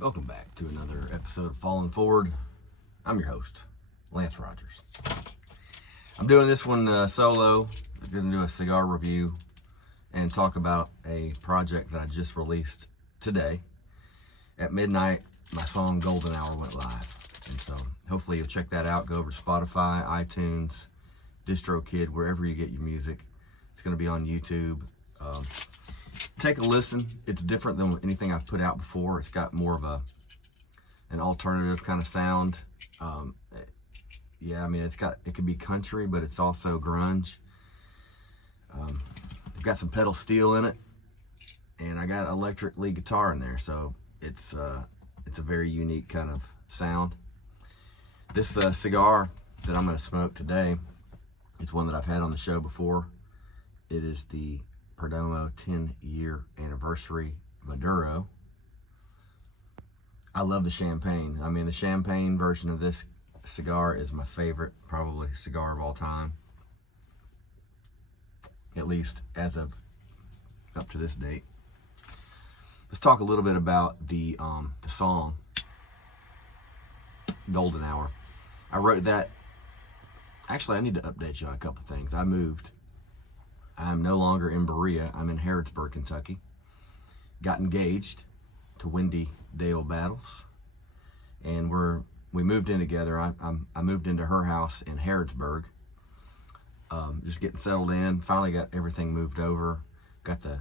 Welcome back to another episode of Falling Forward. I'm your host, Lance Rogers. I'm doing this one solo. I'm going to do a cigar review and talk about a project that I just released today. At midnight, my song Golden Hour went live. And so hopefully you'll check that out. Go over to Spotify, iTunes, DistroKid, wherever you get your music. It's going to be on YouTube. Take a listen. It's different than anything I've put out before. It's got more of an alternative kind of sound. It could be country, but it's also grunge. I've got some pedal steel in it, and I got electric lead guitar in there, so it's a very unique kind of sound. This cigar that I'm going to smoke today is one that I've had on the show before. It is the Perdomo 10-year anniversary Maduro. I love the champagne. I mean, the champagne version of this cigar is my favorite, probably cigar of all time. At least as of up to this date. Let's talk a little bit about the song Golden Hour. I wrote that. Actually, I need to update you on a couple things. I moved. I'm no longer in Berea. I'm in Harrodsburg, Kentucky. Got engaged to Wendy Dale Battles, and we moved in together. I moved into her house in Harrodsburg. Just getting settled in. Finally got everything moved over. Got the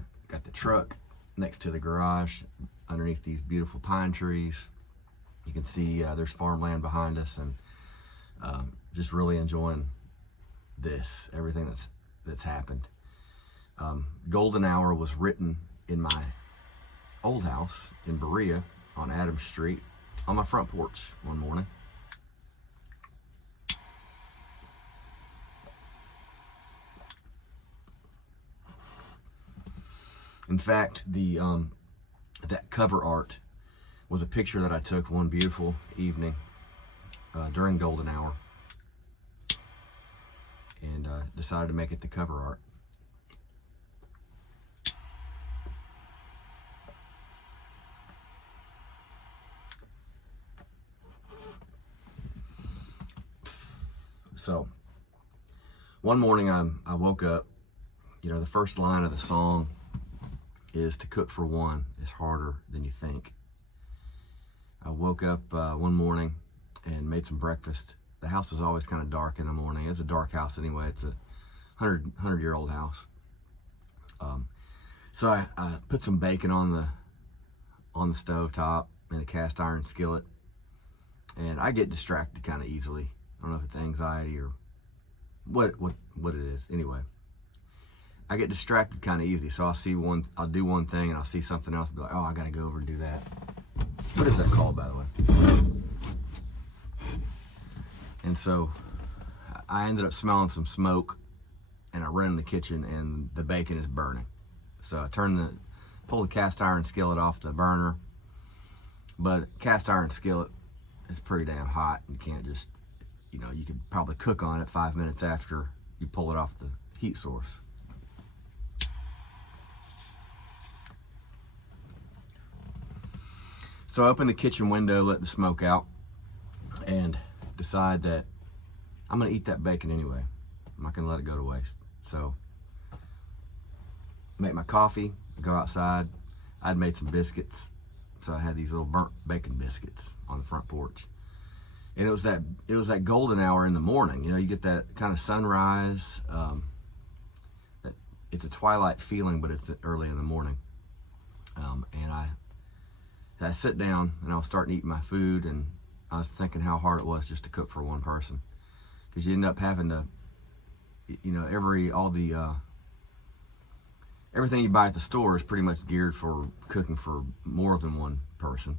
truck next to the garage, underneath these beautiful pine trees. You can see there's farmland behind us, and just really enjoying everything that's happened. Golden Hour was written in my old house in Berea on Adams Street on my front porch one morning. In fact, that cover art was a picture that I took one beautiful evening during Golden Hour, and decided to make it the cover art. So, one morning I woke up. The first line of the song is "To cook for one is harder than you think." I woke up one morning and made some breakfast. The house was always kind of dark in the morning. It's a dark house anyway. It's a 100-year-old house. So I put some bacon on the stove top in a cast iron skillet, and I get distracted kind of easily. I don't know if it's anxiety or what it is. Anyway, I get distracted kind of easy. So I'll do one thing and I'll see something else and be like, oh, I gotta go over and do that. What is that called, by the way? And so I ended up smelling some smoke, and I run in the kitchen and the bacon is burning. So I pull the cast iron skillet off the burner, but cast iron skillet is pretty damn hot. You can't just, you could probably cook on it 5 minutes after you pull it off the heat source. So I open the kitchen window, let the smoke out, and decide that I'm gonna eat that bacon anyway. I'm not gonna let it go to waste. So make my coffee, go outside. I'd made some biscuits, so I had these little burnt bacon biscuits on the front porch. And it was that golden hour in the morning. You get that kind of sunrise. It's a twilight feeling, but it's early in the morning. And I sit down and I was starting to eat my food, and I was thinking how hard it was just to cook for one person, because you end up having to, everything you buy at the store is pretty much geared for cooking for more than one person.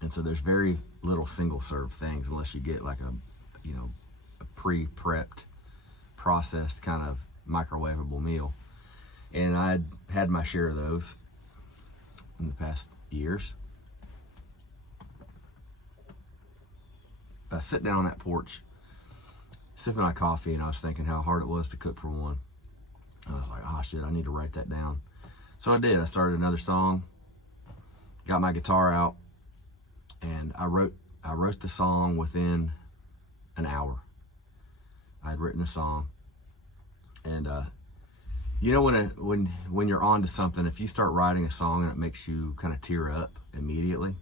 And so there's very little single serve things unless you get like a pre-prepped, processed kind of microwavable meal. And I'd had my share of those in the past years. I sit down on that porch, sipping my coffee, and I was thinking how hard it was to cook for one. I was like, oh shit, I need to write that down. So I did. I started another song, got my guitar out, And I wrote the song within an hour. I had written the song, and you know, when you're on to something, if you start writing a song and it makes you kind of tear up immediately,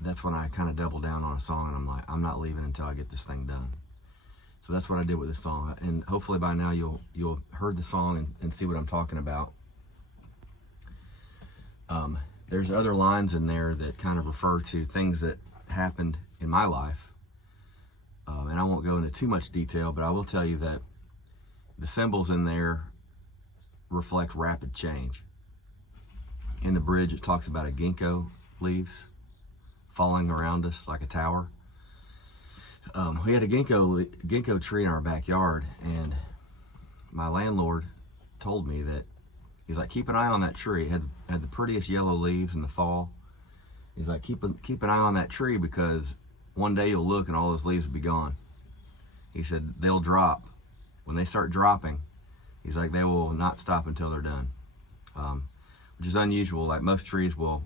that's when I kind of double down on a song, and I'm like, I'm not leaving until I get this thing done. So that's what I did with this song, and hopefully by now you'll heard the song and see what I'm talking about. There's other lines in there that kind of refer to things that happened in my life, and I won't go into too much detail, but I will tell you that the symbols in there reflect rapid change. In the bridge, it talks about a ginkgo leaves falling around us like a tower. We had a ginkgo tree in our backyard, and my landlord told me that, he's like, keep an eye on that tree. It had the prettiest yellow leaves in the fall. He's like, keep an eye on that tree, because one day you'll look and all those leaves will be gone. He said, they'll drop. When they start dropping, he's like, they will not stop until they're done, which is unusual. Like, most trees will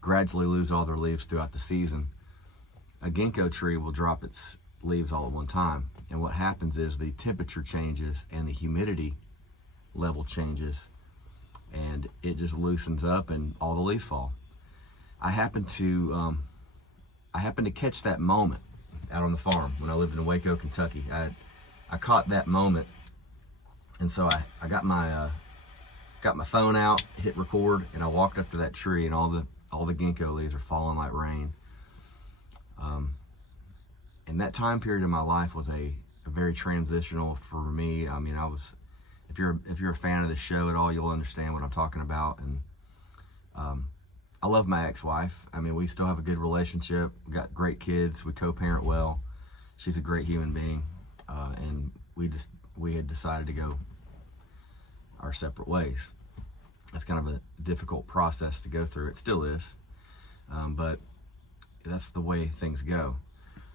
gradually lose all their leaves throughout the season. A ginkgo tree will drop its leaves all at one time, and what happens is the temperature changes and the humidity level changes, and it just loosens up and all the leaves fall. I happened to catch that moment out on the farm when I lived in Waco, Kentucky. I caught that moment, and so I got my phone out, hit record, and I walked up to that tree, and all the ginkgo leaves are falling like rain. And that time period in my life was a very transitional for me. I mean, if you're a fan of the show at all, you'll understand what I'm talking about. And I love my ex-wife. I mean, we still have a good relationship. We got great kids. We co-parent well. She's a great human being. And we had decided to go our separate ways. That's kind of a difficult process to go through. It still is, but that's the way things go.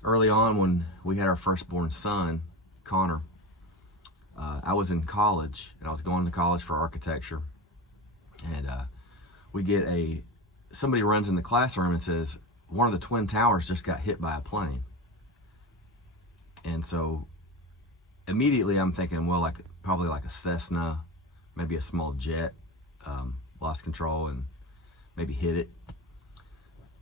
Early on, when we had our firstborn son, Connor, I was in college, and I was going to college for architecture, and somebody runs in the classroom and says, one of the twin towers just got hit by a plane. And so immediately I'm thinking, well, probably like a Cessna, maybe a small jet, lost control and maybe hit it.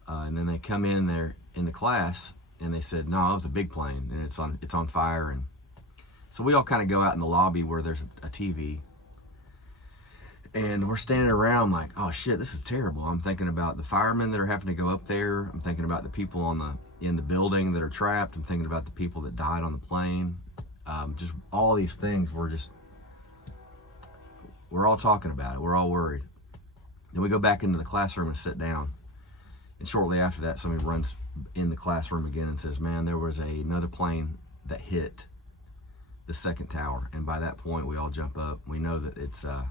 And then they come in there in the class, and they said, no, it was a big plane, and it's on fire. And so we all kind of go out in the lobby where there's a TV, and we're standing around like, oh shit, this is terrible. I'm thinking about the firemen that are having to go up there. I'm thinking about the people in the building that are trapped. I'm thinking about the people that died on the plane. Just all these things. We're all talking about it. We're all worried. Then we go back into the classroom and sit down. And shortly after that, somebody runs in the classroom again and says, man, there was another plane that hit the second tower. And by that point, we all jump up. We know that it's a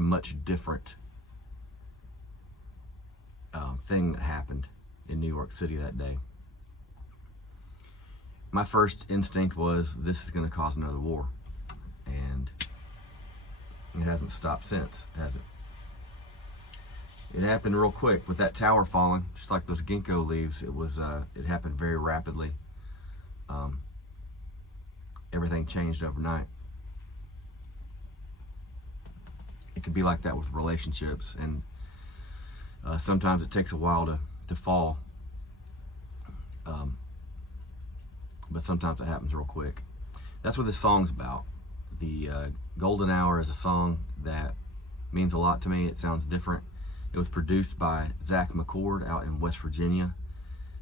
much different thing that happened in New York City that day. My first instinct was, this is going to cause another war. And it hasn't stopped since, has it? It happened real quick with that tower falling, just like those ginkgo leaves. It happened very rapidly. Everything changed overnight. It can be like that with relationships, and sometimes it takes a while to fall, but sometimes it happens real quick. That's what this song's about. The Golden Hour is a song that means a lot to me. It sounds different. It was produced by Zach McCord out in West Virginia.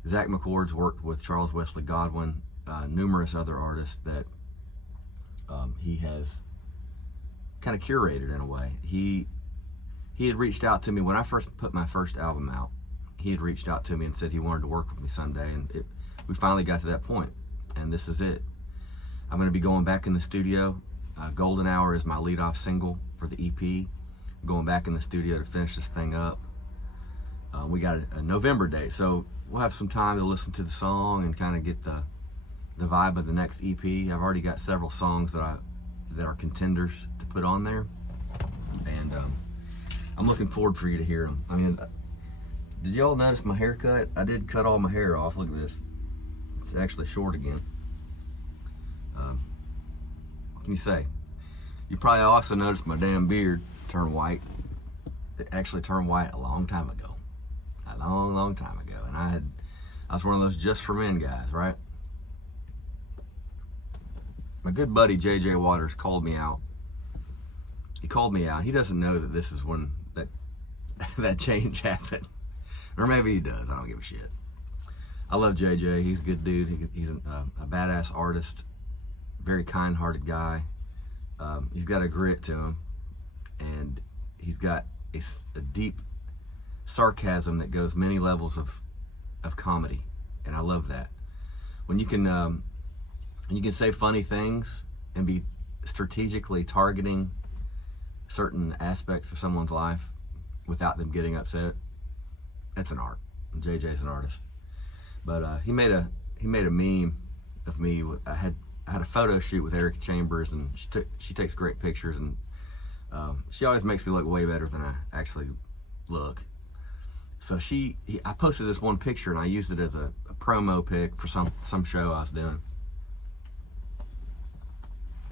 Zach McCord's worked with Charles Wesley Godwin, numerous other artists that he has kind of curated in a way. He had reached out to me when I first put my first album out. He had reached out to me and said he wanted to work with me someday, and we finally got to that point, and this is it. I'm going to be going back in the studio. Golden Hour is my lead-off single for the EP. I'm going back in the studio to finish this thing up. We got a November date, so we'll have some time to listen to the song and kind of get the vibe of the next EP. I've already got several songs that are contenders to put on there, and I'm looking forward for you to hear them. I mean, Did y'all notice my haircut? I did cut all my hair off. Look at this. It's actually short again. What can you say? You probably also noticed my damn beard turned white. It actually turned white a long time ago. A long, long time ago. And I was one of those just for men guys, right? My good buddy JJ Waters called me out. He called me out. He doesn't know that this is when that change happened. Or maybe he does. I don't give a shit. I love JJ. He's a good dude. He's a badass artist. Very kind-hearted guy. He's got a grit to him. And he's got a deep sarcasm that goes many levels of comedy. And I love that. When you can say funny things and be strategically targeting certain aspects of someone's life without them getting upset, that's an art. And JJ's an artist. But he made a meme of me. I had a photo shoot with Erica Chambers, and she takes great pictures, and she always makes me look way better than I actually look. So I posted this one picture, and I used it as a promo pic for some show I was doing.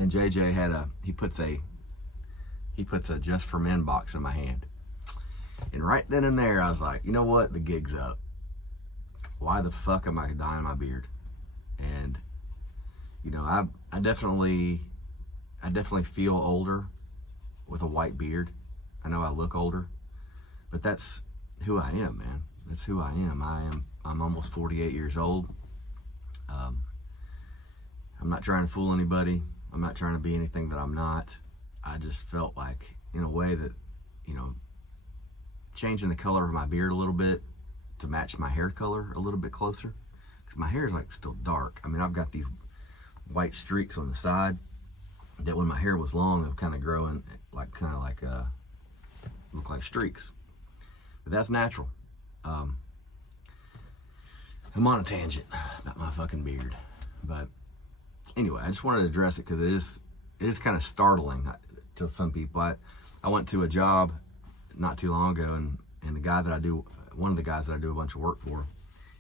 And JJ he puts a Just for Men box in my hand. And right then and there, I was like, you know what? The gig's up. Why the fuck am I dyeing my beard? And, you know, I definitely feel older with a white beard. I know I look older, but that's who I am, man. That's who I am. I'm almost 48 years old. I'm not trying to fool anybody. I'm not trying to be anything that I'm not. I just felt like, in a way, that, you know, changing the color of my beard a little bit to match my hair color a little bit closer, because my hair is like still dark. I mean, I've got these white streaks on the side that when my hair was long, they're kind of growing like look like streaks, but that's natural. I'm on a tangent about my fucking beard, but anyway, I just wanted to address it because it is kind of startling to some people. I went to a job not too long ago, and one of the guys that I do a bunch of work for,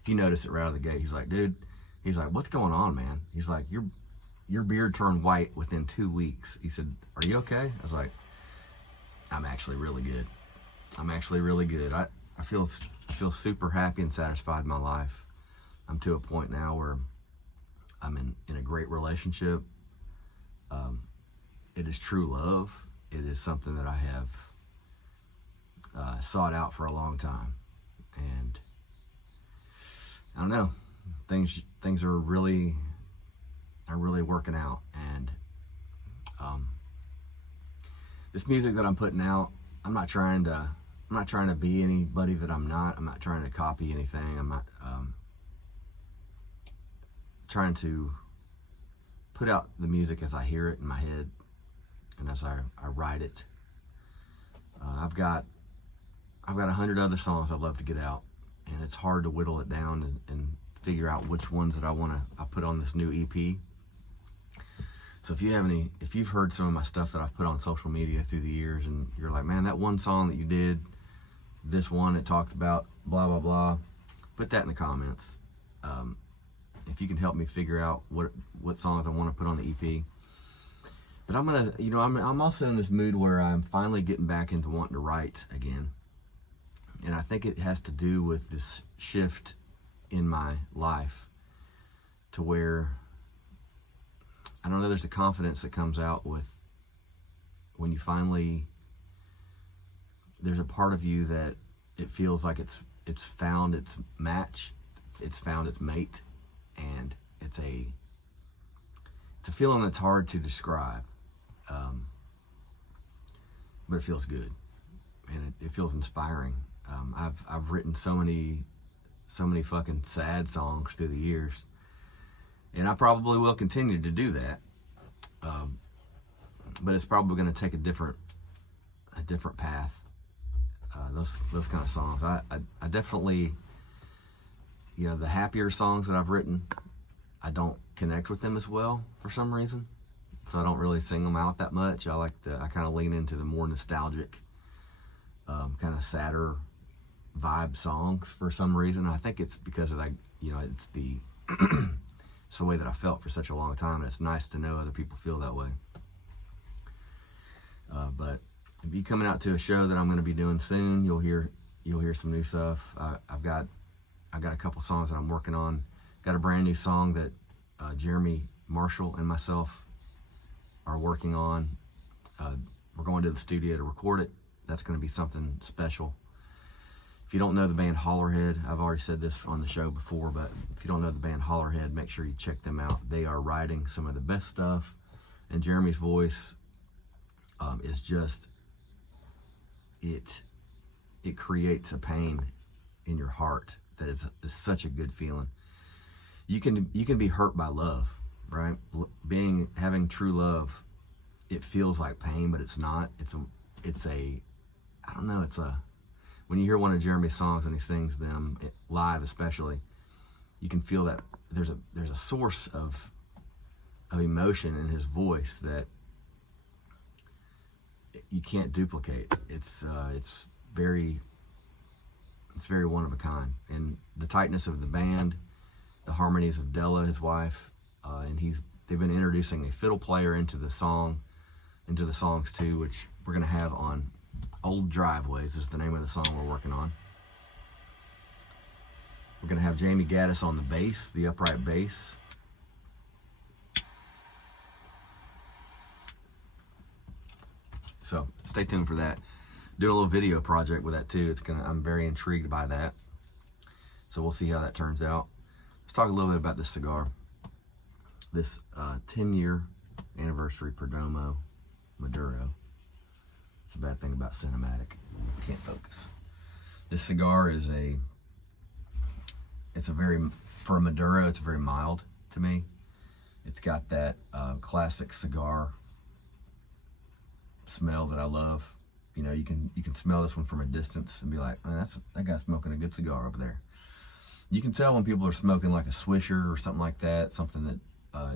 he noticed it right out of the gate. He's like, dude, he's like, what's going on, man? He's like, your beard turned white within 2 weeks. He said, are you okay? I was like, I'm actually really good. I'm actually really good. I feel super happy and satisfied in my life. I'm to a point now where I'm in a great relationship. It is true love. It is something that I have sought out for a long time, and I don't know, things are really working out. And this music that I'm putting out, I'm not trying to be anybody that I'm not. I'm not trying to copy anything. I'm not trying to put out the music as I hear it in my head and as I write it. I've got 100 other songs I'd love to get out, and it's hard to whittle it down and figure out which ones that I put on this new EP. So if you've heard some of my stuff that I've put on social media through the years, and you're like, man, that one song that you did, this one, it talks about blah blah blah, put that in the comments. If you can help me figure out what songs I want to put on the EP. But I'm also in this mood where I'm finally getting back into wanting to write again. And I think it has to do with this shift in my life to where, I don't know, there's a confidence that comes out with when you finally, there's a part of you that it feels like it's found its match, it's found its mate, and it's a feeling that's hard to describe, but it feels good, and it feels inspiring. I've written so many fucking sad songs through the years, and I probably will continue to do that. But it's probably going to take a different path. Those kind of songs. I definitely, the happier songs that I've written, I don't connect with them as well for some reason. So I don't really sing them out that much. I kind of lean into the more nostalgic, kind of sadder vibe songs for some reason. I think it's because of, like, you know, it's the it's the way that I felt for such a long time, and it's nice to know other people feel that way. But if you coming out to a show that I'm going to be doing soon, you'll hear some new stuff. I've got a couple songs that I'm working on. Got a brand new song that Jeremy Marshall and myself are working on. We're going to the studio to record it. That's going to be something special. If you don't know the band Hollerhead, I've already said this on the show before, but if you don't know the band Hollerhead, make sure you check them out. They are writing some of the best stuff, and Jeremy's voice is just, it creates a pain in your heart that is such a good feeling. You can be hurt by love, right? Having true love, it feels like pain, but it's not. When you hear one of Jeremy's songs and he sings them live, especially, you can feel that there's a source of emotion in his voice that you can't duplicate. It's very one of a kind, and the tightness of the band, the harmonies of Della, his wife, and they've been introducing a fiddle player into the songs too, which we're gonna have on Old Driveways is the name of the song we're working on. We're gonna have Jamie Gaddis on the bass, the upright bass. So stay tuned for that. Doing a little video project with that too. I'm very intrigued by that. So we'll see how that turns out. Let's talk a little bit about this cigar. This 10-year anniversary Perdomo Maduro. It's a bad thing about cinematic. Can't focus. This cigar is for a Maduro, it's very mild to me. It's got that classic cigar smell that I love. You know, you can smell this one from a distance and be like, oh, that guy's smoking a good cigar over there. You can tell when people are smoking like a Swisher or something like that, something that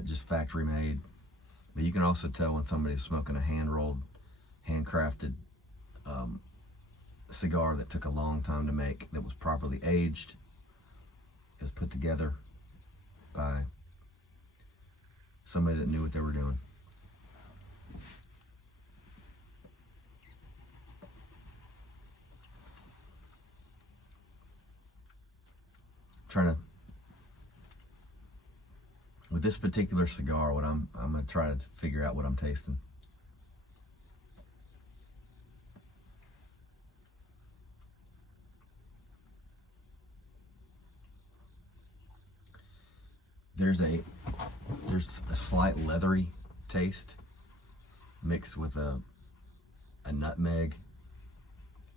just factory made. But you can also tell when somebody's smoking a hand-rolled, handcrafted cigar that took a long time to make, that was properly aged, is put together by somebody that knew what they were doing. With this particular cigar, what I'm gonna try to figure out what I'm tasting. There's a slight leathery taste mixed with a nutmeg,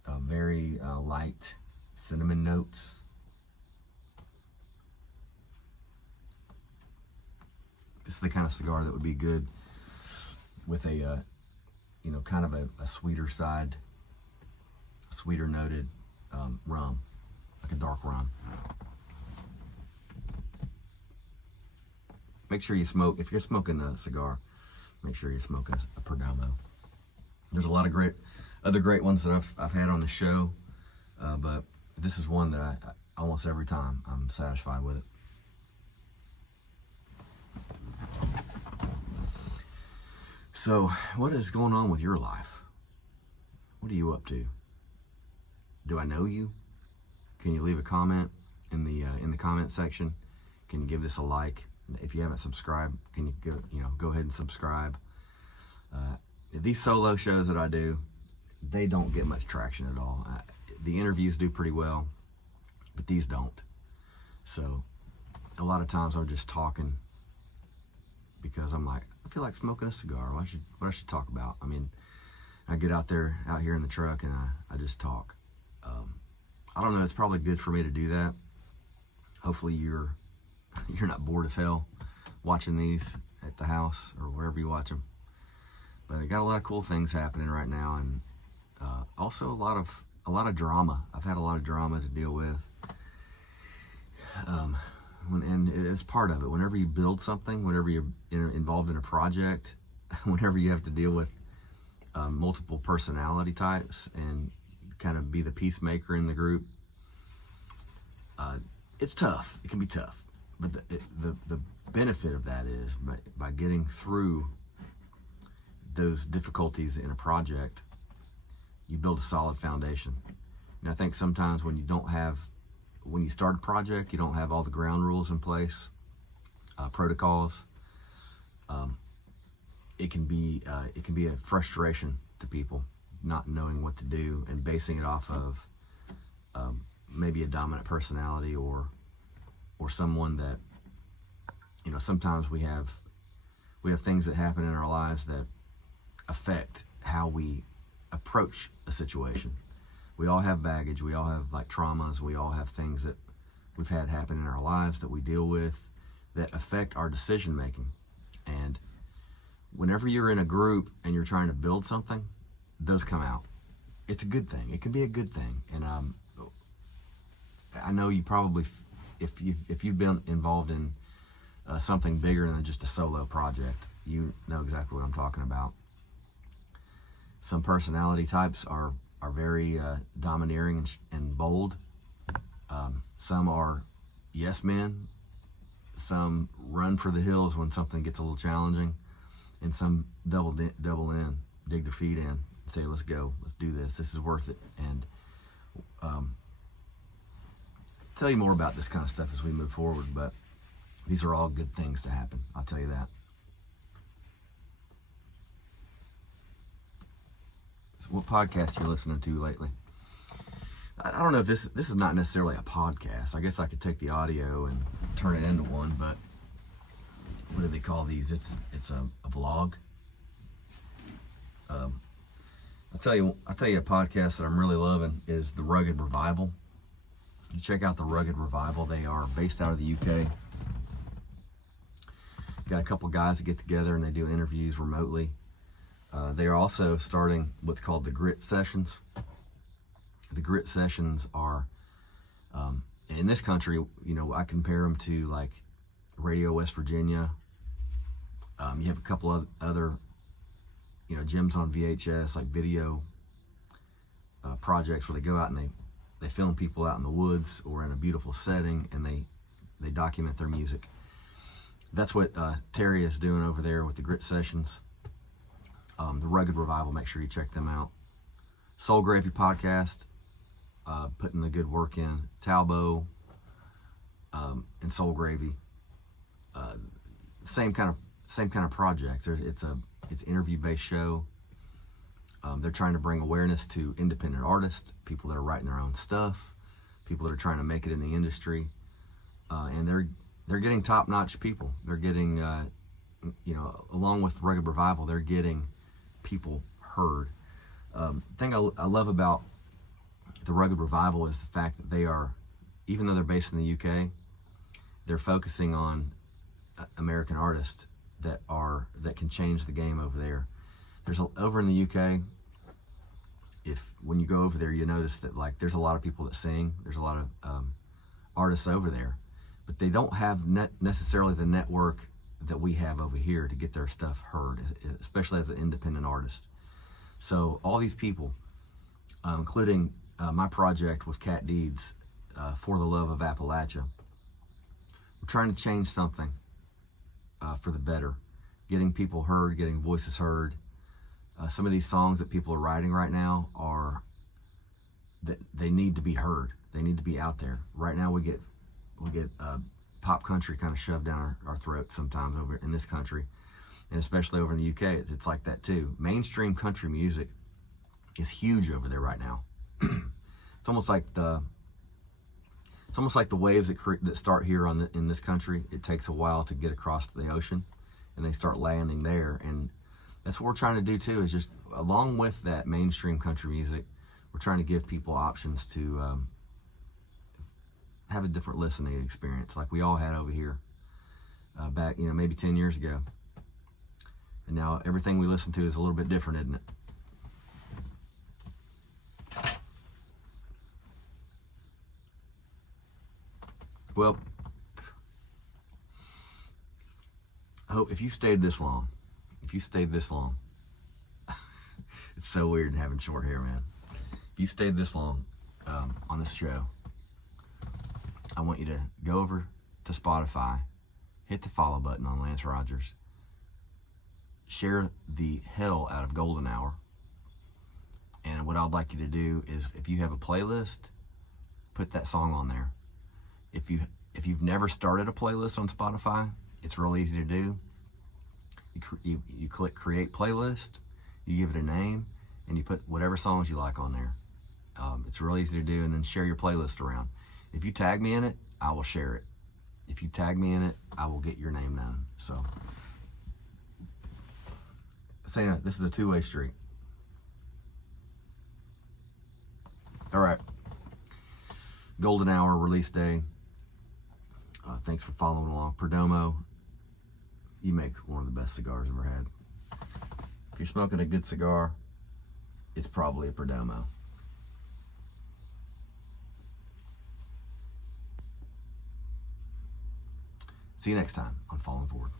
a very light cinnamon notes. This is the kind of cigar that would be good with a, kind of a sweeter side, a sweeter noted rum, like a dark rum. Make sure you smoke, if you're smoking a cigar, make sure you're smoking a Perdomo. There's a lot of other great ones that I've had on the show, but this is one that I almost every time I'm satisfied with it. So, what is going on with your life? What are you up to? Do I know you? Can you leave a comment in the comment section? Can you give this a like? If you haven't subscribed, can you go ahead and subscribe? These solo shows that I do, they don't get much traction at all. The interviews do pretty well, but these don't. So a lot of times I'm just talking because I'm like, I feel like smoking a cigar. What I should talk about? I mean, I get out here in the truck and I just talk. I don't know. It's probably good for me to do that. Hopefully you're not bored as hell watching these at the house or wherever you watch them. But I got a lot of cool things happening right now, and also a lot of drama. I've had a lot of drama to deal with. And it's part of it. Whenever you build something, whenever you're involved in a project, whenever you have to deal with multiple personality types and kind of be the peacemaker in the group, it's tough. It can be tough, but the benefit of that is by getting through those difficulties in a project, you build a solid foundation. And I think sometimes when you start a project, you don't have all the ground rules in place, protocols. It can be a frustration to people not knowing what to do and basing it off of maybe a dominant personality or someone that, sometimes we have things that happen in our lives that affect how we approach a situation. We all have baggage. We all have like traumas. We all have things that we've had happen in our lives that we deal with that affect our decision making. And whenever you're in a group and you're trying to build something, those come out. It's a good thing. It can be a good thing. And I know you probably, if you've been involved in something bigger than just a solo project, you know exactly what I'm talking about. Some personality types are very domineering and bold. Some are yes men. Some run for the hills when something gets a little challenging, and some double in, dig their feet in, and say, "Let's go, let's do this. This is worth it." And tell you more about this kind of stuff as we move forward. But these are all good things to happen. I'll tell you that. So what podcast you listening to lately? I don't know if this is not necessarily a podcast. I guess I could take the audio and turn it into one, but what do they call these? It's a vlog. I'll tell you a podcast that I'm really loving is the Rugged Revival. You check out the Rugged Revival. They are based out of the UK. Got a couple guys that get together and they do interviews remotely. They are also starting what's called the Grit Sessions. The Grit Sessions are, in this country, I compare them to like Radio West Virginia. You have a couple of other, gyms on VHS, like video projects where they go out and they film people out in the woods or in a beautiful setting, and they document their music. That's what Terry is doing over there with the Grit Sessions. The Rugged Revival, make sure you check them out. Soul Gravy Podcast, putting the good work in. Talbot and Soul Gravy, same kind of projects. It's interview based show. They're trying to bring awareness to independent artists, people that are writing their own stuff, people that are trying to make it in the industry, and they're getting top notch people. They're getting, along with Rugged Revival, they're getting people heard. Thing I love about the Rugged Revival is the fact that they are, even though they're based in the UK, they're focusing on American artists that can change the game over there. Over in the UK, when you go over there, you notice that like there's a lot of people that sing. There's a lot of artists over there, but they don't have necessarily the network that we have over here to get their stuff heard, especially as an independent artist. So all these people, including my project with Cat Deeds, For the Love of Appalachia, we're trying to change something for the better, getting people heard, getting voices heard. Some of these songs that people are writing right now they need to be heard. They need to be out there. Right now we get pop country kind of shoved down our throats sometimes over in this country, and especially over in the UK. It's like that too. Mainstream country music is huge over there right now. It's almost like the waves that start here in this country. It takes a while to get across the ocean, and they start landing there. And that's what we're trying to do too. Is just along with that mainstream country music, we're trying to give people options to have a different listening experience, like we all had over here back, maybe 10 years ago. And now everything we listen to is a little bit different, isn't it? Well, I hope if you stayed this long, it's so weird having short hair, man. If you stayed this long on this show, I want you to go over to Spotify, hit the follow button on Lance Rogers, share the hell out of Golden Hour. And what I'd like you to do is, if you have a playlist, put that song on there. If you've never started a playlist on Spotify, it's real easy to do. You click create playlist, you give it a name, and you put whatever songs you like on there. It's real easy to do, and then share your playlist around. If you tag me in it, I will share it. If you tag me in it, I will get your name known. So, say no, this is a two-way street. All right. Golden Hour release day. Thanks for following along. Perdomo, you make one of the best cigars I've ever had. If you're smoking a good cigar, it's probably a Perdomo. See you next time on Falling Forward.